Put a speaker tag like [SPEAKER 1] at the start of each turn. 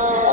[SPEAKER 1] Oh.